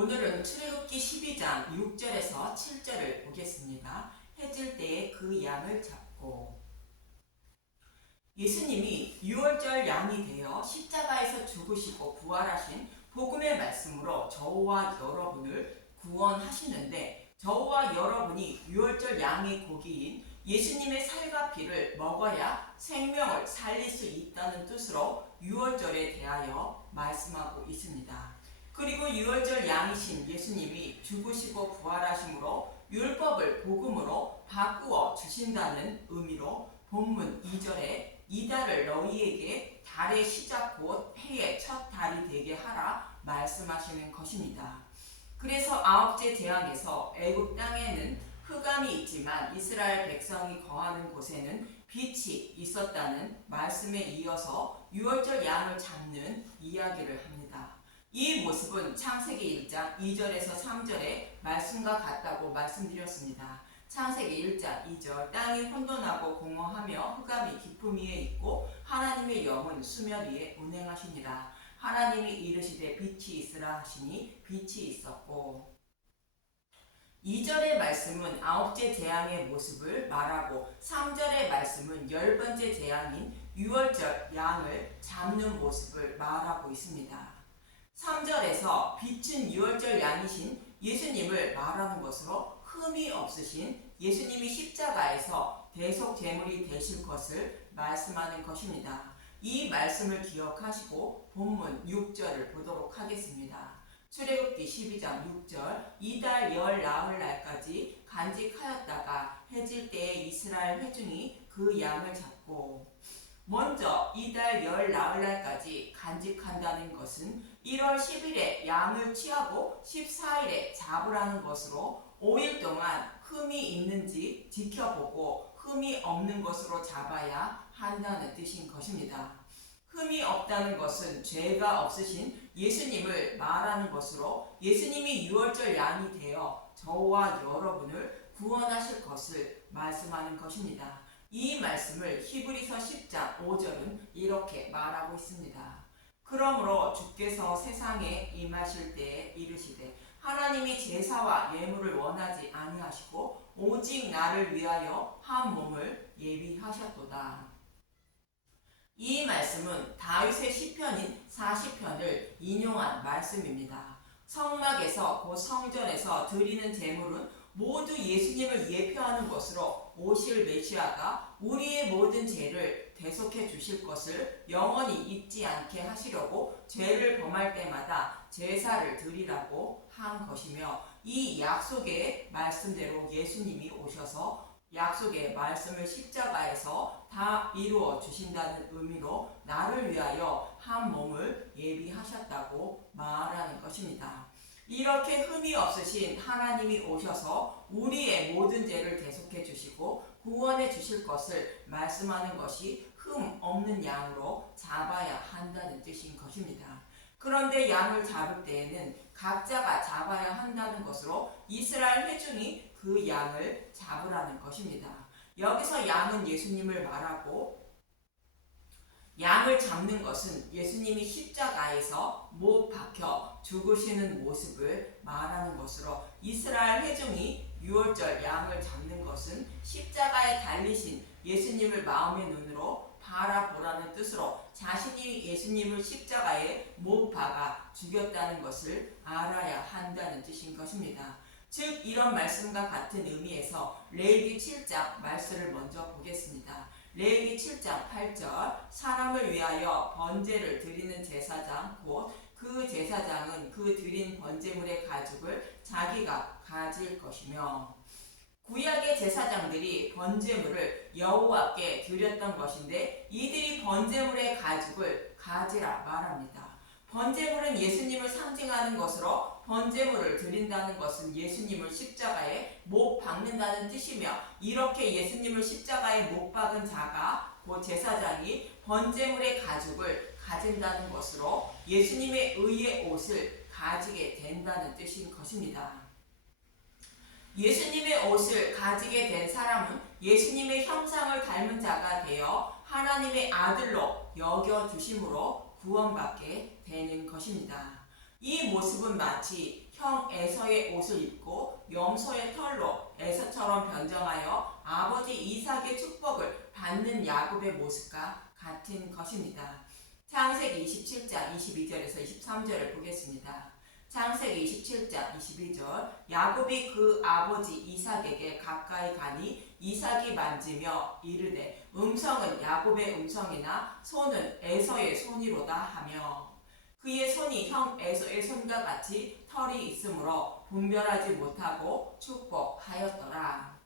오늘은 출애굽기 12장 6절에서 7절을 보겠습니다. 해질 때에 그 양을 잡고. 예수님이 유월절 양이 되어 십자가에서 죽으시고 부활하신 복음의 말씀으로 저와 여러분을 구원하시는데, 저와 여러분이 유월절 양의 고기인 예수님의 살과 피를 먹어야 생명을 살릴 수 있다는 뜻으로 유월절에 대하여 말씀하고 있습니다. 그리고 유월절 양이신 예수님이 죽으시고 부활하심으로 율법을 복음으로 바꾸어 주신다는 의미로 본문 2절에 이달을 너희에게 달의 시작 곧 해의 첫 달이 되게 하라 말씀하시는 것입니다. 그래서 아홉째 재앙에서 애굽 땅에는 흑암이 있지만 이스라엘 백성이 거하는 곳에는 빛이 있었다는 말씀에 이어서 유월절 양을 잡는 이야기를 합니다. 이 모습은 창세기 1장 2절에서 3절의 말씀과 같다고 말씀드렸습니다. 창세기 1장 2절 땅이 혼돈하고 공허하며 흑암이 깊음 위에 있고 하나님의 영은 수면 위에 운행하시니라. 하나님이 이르시되 빛이 있으라 하시니 빛이 있었고. 2절의 말씀은 아홉째 재앙의 모습을 말하고 3절의 말씀은 10번째 재앙인 유월절 양을 잡는 모습을 말하고 있습니다. 3절에서 빛은 유월절 양이신 예수님을 말하는 것으로 흠이 없으신 예수님이 십자가에서 대속 제물이 되실 것을 말씀하는 것입니다. 이 말씀을 기억하시고 본문 6절을 보도록 하겠습니다. 출애굽기 12장 6절 이달 열 나흘 날까지 간직하였다가 해질 때에 이스라엘 회중이 그 양을 잡고. 먼저 이달 열 나흘 날까지 간직한다는 것은 1월 10일에 양을 취하고 14일에 잡으라는 것으로 5일 동안 흠이 있는지 지켜보고 흠이 없는 것으로 잡아야 한다는 뜻인 것입니다. 흠이 없다는 것은 죄가 없으신 예수님을 말하는 것으로 예수님이 유월절 양이 되어 저와 여러분을 구원하실 것을 말씀하는 것입니다. 이 말씀을 히브리서 10장 5절은 이렇게 말하고 있습니다. 그러므로 주께서 세상에 임하실 때에 이르시되 하나님이 제사와 예물을 원하지 아니하시고 오직 나를 위하여 한 몸을 예비하셨도다. 이 말씀은 다윗의 시편인 40편을 인용한 말씀입니다. 성막에서 곧 성전에서 드리는 제물은 모두 예수님을 예표하는 것으로 오실 메시아가 우리의 모든 죄를 대속해 주실 것을 영원히 잊지 않게 하시려고 죄를 범할 때마다 제사를 드리라고 한 것이며, 이 약속의 말씀대로 예수님이 오셔서 약속의 말씀을 십자가에서 다 이루어 주신다는 의미로 나를 위하여 한 몸을 예비하셨다고 말하는 것입니다. 이렇게 흠이 없으신 하나님이 오셔서 우리의 모든 죄를 대속해 주시고 구원해 주실 것을 말씀하는 것이 흠 없는 양으로 잡아야 한다는 뜻인 것입니다. 그런데 양을 잡을 때에는 각자가 잡아야 한다는 것으로 이스라엘 회중이 그 양을 잡으라는 것입니다. 여기서 양은 예수님을 말하고, 양을 잡는 것은 예수님이 십자가에서 못 박혀 죽으시는 모습을 말하는 것으로 이스라엘 회중이 유월절 양을 잡는 것은 십자가에 달리신 예수님을 마음의 눈으로 바라보라는 뜻으로 자신이 예수님을 십자가에 못 박아 죽였다는 것을 알아야 한다는 뜻인 것입니다. 즉 이런 말씀과 같은 의미에서 레위기 7장 말씀을 먼저 보겠습니다. 레위기 7장 8절 사람을 위하여 번제를 드리는 제사장 곧 그 제사장은 그 드린 번제물의 가죽을 자기가 가질 것이며. 구약의 제사장들이 번제물을 여호와께 드렸던 것인데 이들이 번제물의 가죽을 가지라 말합니다. 번제물은 예수님을 상징하는 것으로 번제물을 드린다는 것은 예수님을 십자가에 못 박는다는 뜻이며, 이렇게 예수님을 십자가에 못 박은 자가 곧 제사장이 번제물의 가죽을 가진다는 것으로 예수님의 의의 옷을 가지게 된다는 뜻인 것입니다. 예수님의 옷을 가지게 된 사람은 예수님의 형상을 닮은 자가 되어 하나님의 아들로 여겨주심으로 구원받게 되는 것입니다. 이 모습은 마치 형 에서의 옷을 입고 염소의 털로 에서처럼 변정하여 아버지 이삭의 축복을 받는 야곱의 모습과 같은 것입니다. 창세기 27장 22절에서 23절을 보겠습니다. 창세기 27장 22절 야곱이 그 아버지 이삭에게 가까이 가니 이삭이 만지며 이르되 음성은 야곱의 음성이나 손은 에서의 손이로다 하며 그의 손이 형 에서의 손과 같이 털이 있으므로 분별하지 못하고 축복하였더라.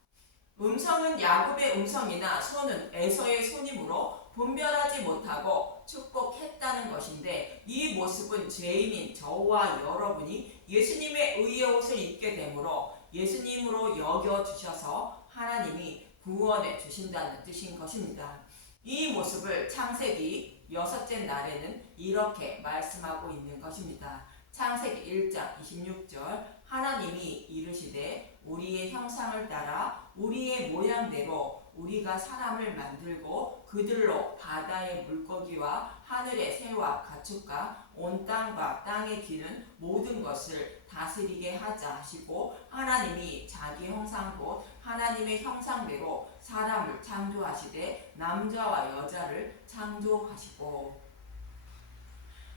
음성은 야곱의 음성이나 손은 에서의 손이므로 분별하지 못하고 축복했다는 것인데 이 모습은 죄인인 저와 여러분이 예수님의 의의 옷을 입게 되므로 예수님으로 여겨주셔서 하나님이 구원해 주신다는 뜻인 것입니다. 이 모습을 창세기 6째 날에는 이렇게 말씀하고 있는 것입니다. 창세기 1장 26절 하나님이 이르시되 우리의 형상을 따라 우리의 모양대로 우리가 사람을 만들고 그들로 바다의 물고기와 하늘의 새와 가축과 온 땅과 땅에 기는 모든 것을 다스리게 하자 하시고 하나님이 자기 형상 곧 하나님의 형상대로 사람을 창조하시되 남자와 여자를 창조하시고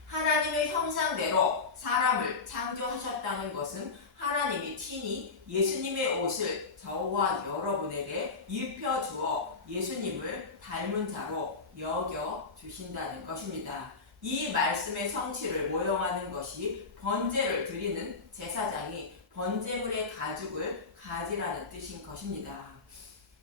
하나님의 형상대로 사람을 창조하셨다는 것은 하나님이 친히 예수님의 옷을 저와 여러분에게 입혀주어 예수님을 닮은 자로 여겨주신다는 것입니다. 이 말씀의 성취를 모형하는 것이 번제를 드리는 제사장이 번제물의 가죽을 가지라는 뜻인 것입니다.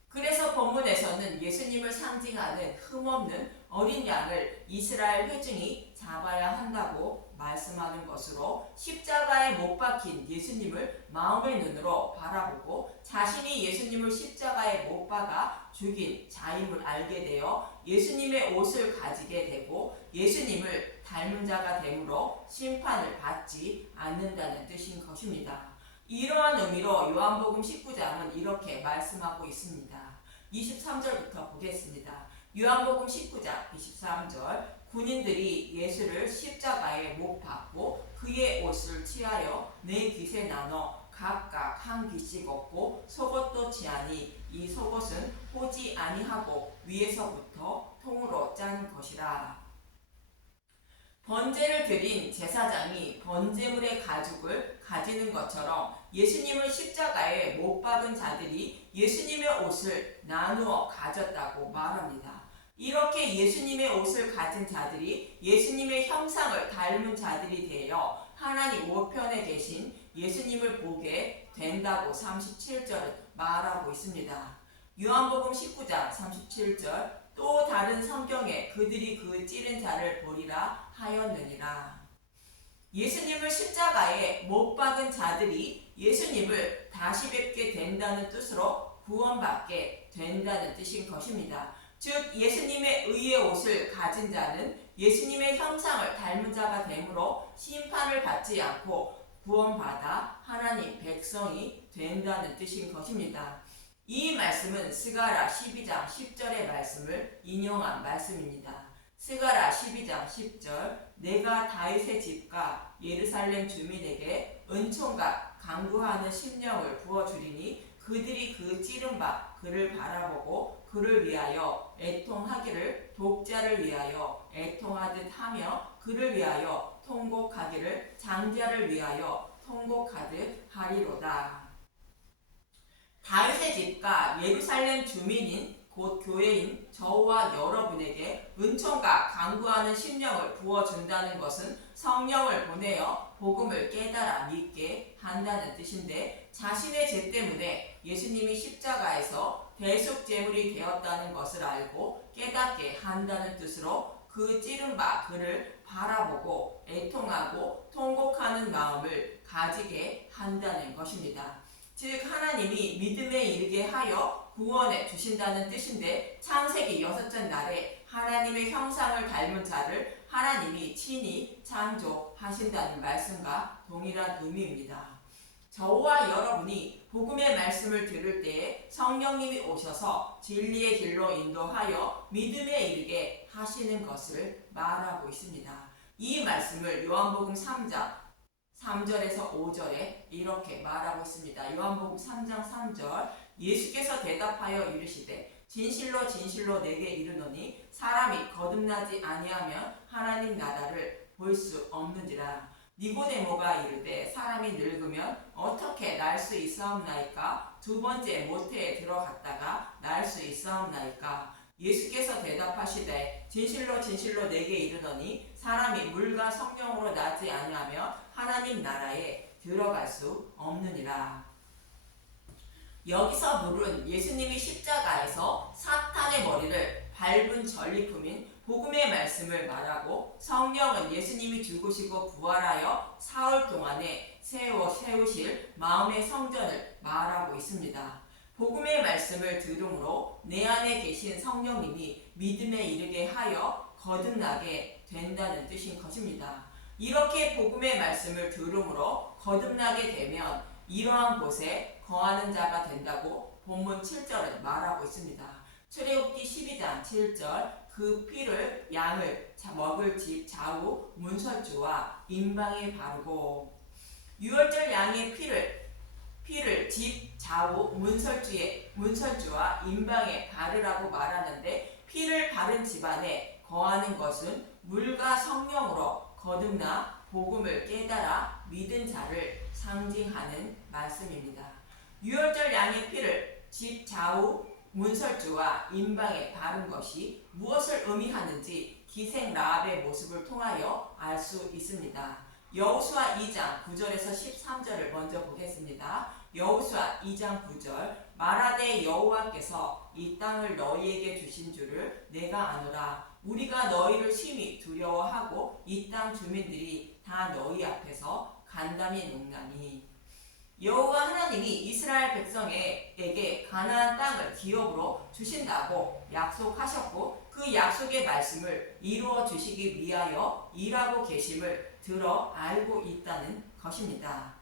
그래서 본문에서는 예수님을 상징하는 흠없는 어린 양을 이스라엘 회중이 잡아야 한다고 말씀하는 것으로 십자가에 못 박힌 예수님을 마음의 눈으로 바라보고 자신이 예수님을 십자가에 못 박아 죽인 자임을 알게 되어 예수님의 옷을 가지게 되고 예수님을 닮은 자가 되므로 심판을 받지 않는다는 뜻인 것입니다. 이러한 의미로 요한복음 19장은 이렇게 말씀하고 있습니다. 23절부터 보겠습니다. 요한복음 19장 23절 군인들이 예수를 십자가에 못 박고 그의 옷을 취하여 네 깃에 나눠 각각 한 깃씩 얻고 속옷도 취하니 이 속옷은 호지 아니하고 위에서부터 통으로 짠 것이라. 번제를 드린 제사장이 번제물의 가죽을 가지는 것처럼 예수님을 십자가에 못 박은 자들이 예수님의 옷을 나누어 가졌다고 말합니다. 이렇게 예수님의 옷을 가진 자들이 예수님의 형상을 닮은 자들이 되어 하나님 우편에 계신 예수님을 보게 된다고 37절은 말하고 있습니다. 요한복음 19장 37절 또 다른 성경에 그들이 그 찌른 자를 보리라 하였느니라. 예수님을 십자가에 못 박은 자들이 예수님을 다시 뵙게 된다는 뜻으로 구원받게 된다는 뜻인 것입니다. 즉 예수님의 의의 옷을 가진 자는 예수님의 형상을 닮은 자가 되므로 심판을 받지 않고 구원받아 하나님 백성이 된다는 뜻인 것입니다. 이 말씀은 스가랴 12장 10절의 말씀을 인용한 말씀입니다. 스가랴 12장 10절 내가 다윗의 집과 예루살렘 주민에게 은총과 강구하는 심령을 부어주리니 그들이 그 찌른 바 그를 바라보고 그를 위하여 애통하기를 독자를 위하여 애통하듯 하며 그를 위하여 통곡하기를 장자를 위하여 통곡하듯 하리로다. 다윗의 집과 예루살렘 주민인 곧 교회인 저와 여러분에게 은총과 간구하는 심령을 부어준다는 것은 성령을 보내어 복음을 깨달아 믿게 한다는 뜻인데 자신의 죄 때문에 예수님이 십자가에서 대속제물이 되었다는 것을 알고 깨닫게 한다는 뜻으로 그 찌른 바 그를 바라보고 애통하고 통곡하는 마음을 가지게 한다는 것입니다. 즉 하나님이 믿음에 이르게 하여 구원해 주신다는 뜻인데 창세기 6째 날에 하나님의 형상을 닮은 자를 하나님이 친히 창조하신다는 말씀과 동일한 의미입니다. 저와 여러분이 복음의 말씀을 들을 때에 성령님이 오셔서 진리의 길로 인도하여 믿음에 이르게 하시는 것을 말하고 있습니다. 이 말씀을 요한복음 3장 3절에서 5절에 이렇게 말하고 있습니다. 요한복음 3장 3절 예수께서 대답하여 이르시되 진실로 진실로 내게 이르노니 사람이 거듭나지 아니하면 하나님 나라를 볼 수 없느니라. 니고데모가 이르되 사람이 늙으면 어떻게 날 수 있사옵나이까? 두 번째 모태에 들어갔다가 날 수 있사옵나이까? 예수께서 대답하시되 진실로 진실로 내게 이르노니 사람이 물과 성령으로 나지 아니하며 하나님 나라에 들어갈 수 없느니라. 여기서 물은 예수님이 십자가에서 사탄의 머리를 밟은 전리품인 복음의 말씀을 말하고, 성령은 예수님이 죽으시고 부활하여 사흘 동안에 세우실 마음의 성전을 말하고 있습니다. 복음의 말씀을 들음으로 내 안에 계신 성령님이 믿음에 이르게 하여 거듭나게 된다는 뜻인 것입니다. 이렇게 복음의 말씀을 들음으로 거듭나게 되면 이러한 곳에 거하는 자가 된다고 본문 7절은 말하고 있습니다. 출애굽기 12장 7절 그 피를 양을 먹을 집 좌우 문설주와 임방에 바르고, 유월절 양의 피를 집 좌우 문설주와 임방에 바르라고 말하는데, 피를 바른 집안에 거하는 것은 물과 성령으로 거듭나 복음을 깨달아 믿은 자를 상징하는 말씀입니다. 유월절 양의 피를 집 좌우 문설주와 임방에 바른 것이 무엇을 의미하는지 기생 라합의 모습을 통하여 알 수 있습니다. 여호수아 2장 9절에서 13절을 먼저 보겠습니다. 여호수아 2장 9절 말하되 여호와께서 이 땅을 너희에게 주신 줄을 내가 아노라. 우리가 너희를 심히 두려워하고 이 땅 주민들이 다 너희 앞에서 간담이 농나니. 여호와 하나님이 이스라엘 백성에게 가나안 땅을 기업으로 주신다고 약속하셨고, 그 약속의 말씀을 이루어 주시기 위하여 일하고 계심을 들어 알고 있다는 것입니다.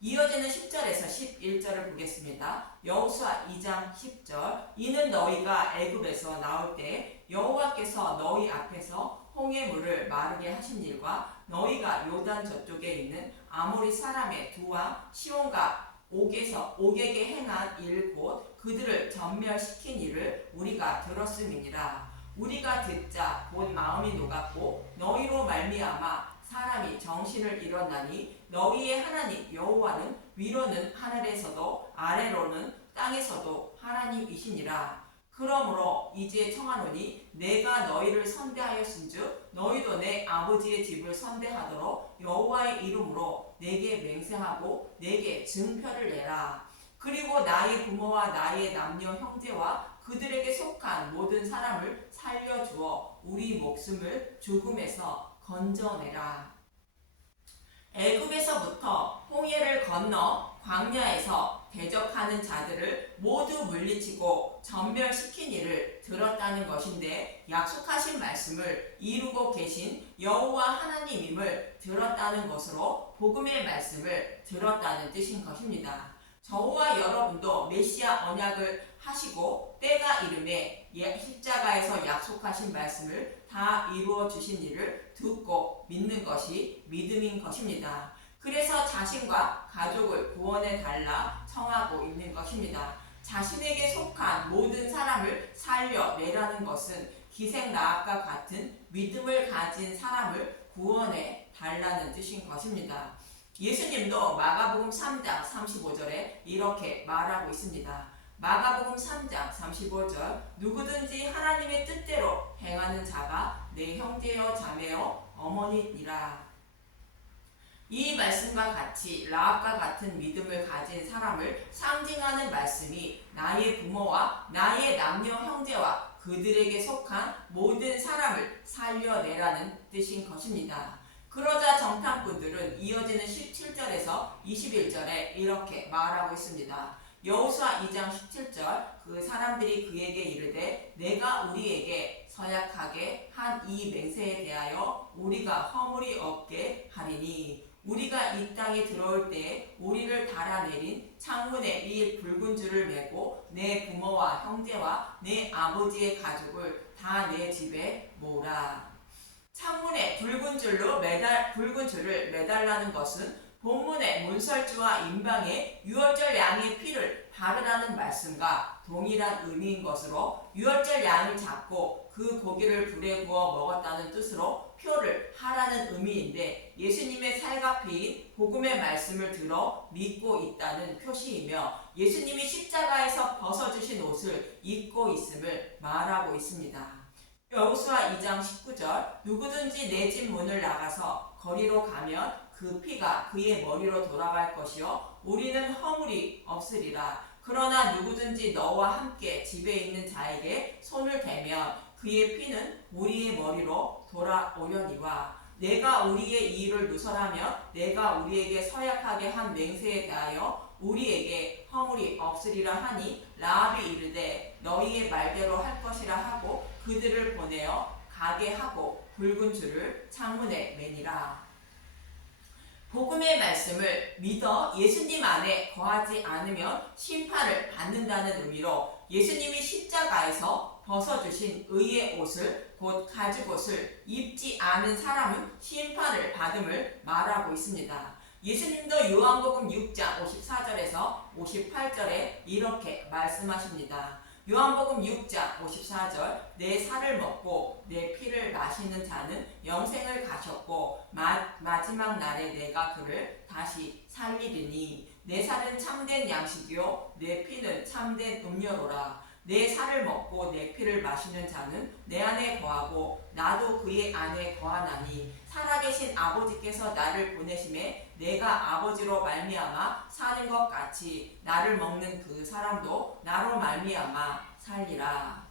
이어지는 10절에서 11절을 보겠습니다. 여호수아 2장 10절 이는 너희가 애굽에서 나올 때 여호와께서 너희 앞에서 홍해 물을 마르게 하신 일과 너희가 요단 저쪽에 있는 아모리 사람의 두 왕 시온과 옥에게 행한 일 곧 그들을 전멸시킨 일을 우리가 들었음이니라. 우리가 듣자 곧 마음이 녹았고 너희로 말미암아 사람이 정신을 잃었나니 너희의 하나님 여호와는 위로는 하늘에서도 아래로는 땅에서도 하나님이시니라. 그러므로 이제 청하노니 내가 너희를 선대하였은즉 너희도 내 아버지의 집을 선대하도록 여호와의 이름으로 내게 맹세하고 내게 증표를 내라. 그리고 나의 부모와 나의 남녀 형제와 그들에게 속한 모든 사람을 살려주어 우리 목숨을 죽음에서 건져내라. 애굽에서부터 홍해를 건너 광야에서 대적하는 자들을 모두 물리치고 전멸시킨 일을 들었다는 것인데, 약속하신 말씀을 이루고 계신 여호와 하나님임을 들었다는 것으로 복음의 말씀을 들었다는 뜻인 것입니다. 저와 여러분도 메시아 언약을 하시고 때가 이름에 십자가에서 약속하신 말씀을 다 이루어 주신 일을 듣고 믿는 것이 믿음인 것입니다. 그래서 자신과 가족을 구원해 달라 청하고 있는 것입니다. 자신에게 속한 모든 사람을 살려내라는 것은 기생 라합과 같은 믿음을 가진 사람을 구원해 달라는 뜻인 것입니다. 예수님도 마가복음 3장 35절에 이렇게 말하고 있습니다. 마가복음 3장 35절 누구든지 하나님의 뜻대로 행하는 자가 내 형제여 자매여 어머니니라. 이 말씀과 같이 라합과 같은 믿음을 가진 사람을 상징하는 말씀이 나의 부모와 나의 남녀 형제와 그들에게 속한 모든 사람을 살려내라는 뜻인 것입니다. 그러자 정탐꾼들은 이어지는 17절에서 21절에 이렇게 말하고 있습니다. 여호수아 2장 17절 그 사람들이 그에게 이르되 내가 우리에게 서약하게 한 이 맹세에 대하여 우리가 허물이 없게 하리니, 우리가 이 땅에 들어올 때 우리를 달아내린 창문에 이 붉은 줄을 매고 내 부모와 형제와 내 아버지의 가족을 다 내 집에 모으라. 창문에 붉은 줄을 매달라는 것은 본문의 문설주와 임방에 유월절 양의 피를 바르라는 말씀과 동일한 의미인 것으로 유월절 양을 잡고 그 고기를 불에 구워 먹었다는 뜻으로 표를 하라는 의미인데 예수님의 살과 피인 복음의 말씀을 들어 믿고 있다는 표시이며 예수님이 십자가에서 벗어주신 옷을 입고 있음을 말하고 있습니다. 여호수아 2장 19절 누구든지 내 집 문을 나가서 거리로 가면 그 피가 그의 머리로 돌아갈 것이요 우리는 허물이 없으리라. 그러나 누구든지 너와 함께 집에 있는 자에게 손을 대면 그의 피는 우리의 머리로 돌아오려니와 내가 우리의 이의를 누설하면 내가 우리에게 서약하게 한 맹세에 대하여 우리에게 허물이 없으리라 하니 라합이 이르되 너희의 말대로 할 것이라 하고 그들을 보내어 가게 하고 붉은 줄을 창문에 매니라. 복음의 말씀을 믿어 예수님 안에 거하지 않으면 심판을 받는다는 의미로 예수님이 십자가에서 벗어주신 의의 옷을 곧 가죽옷을 입지 않은 사람은 심판을 받음을 말하고 있습니다. 예수님도 요한복음 6장 54절에서 58절에 이렇게 말씀하십니다. 요한복음 6장 54절 내 살을 먹고 내 피를 마시는 자는 영생을 가졌고 마지막 날에 내가 그를 다시 살리리니 내 살은 참된 양식이요 내 피는 참된 음료로라. 내 살을 먹고 내 피를 마시는 자는 내 안에 거하고 나도 그의 안에 거하나니 살아계신 아버지께서 나를 보내심에 내가 아버지로 말미암아 사는 것 같이 나를 먹는 그 사람도 나로 말미암아 살리라.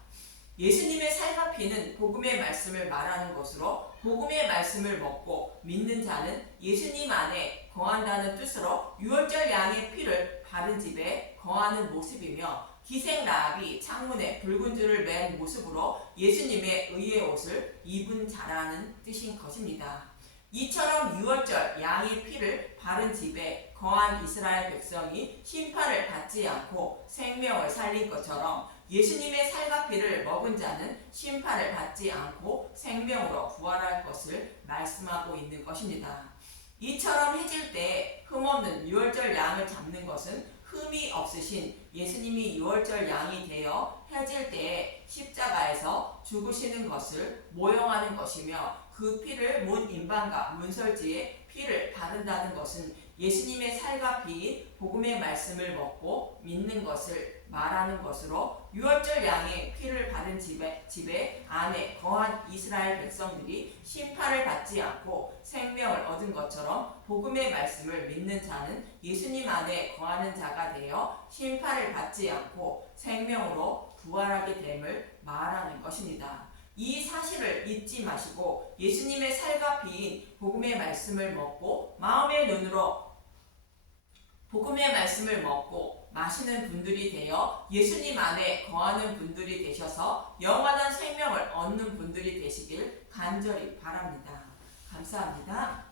예수님의 살과 피는 복음의 말씀을 말하는 것으로 복음의 말씀을 먹고 믿는 자는 예수님 안에 거한다는 뜻으로 유월절 양의 피를 바른 집에 거하는 모습이며 기생 라합이 창문에 붉은 줄을 맨 모습으로 예수님의 의의 옷을 입은 자라는 뜻인 것입니다. 이처럼 유월절 양의 피를 바른 집에 거한 이스라엘 백성이 심판을 받지 않고 생명을 살린 것처럼 예수님의 살과 피를 먹은 자는 심판을 받지 않고 생명으로 부활할 것을 말씀하고 있는 것입니다. 이처럼 해질 때 흠없는 유월절 양을 잡는 것은 흠이 없으신 예수님이 유월절 양이 되어 해질 때에 십자가에서 죽으시는 것을 모형하는 것이며 그 피를 문 임방과 문설지에 피를 바른다는 것은 예수님의 살과 피인 복음의 말씀을 먹고 믿는 것을 말하는 것으로 유월절 양의 피를 바른 집에 안에 거한 이스라엘 백성들이 심판을 받지 않고 생명을 얻은 것처럼 복음의 말씀을 믿는 자는 예수님 안에 거하는 자가 되어 심판을 받지 않고 생명으로 부활하게 됨을 말하는 것입니다. 이 사실을 잊지 마시고 예수님의 살과 피인 복음의 말씀을 먹고 마음의 눈으로 복음의 말씀을 먹고 마시는 분들이 되어 예수님 안에 거하는 분들이 되셔서 영원한 생명을 얻는 분들이 되시길 간절히 바랍니다. 감사합니다.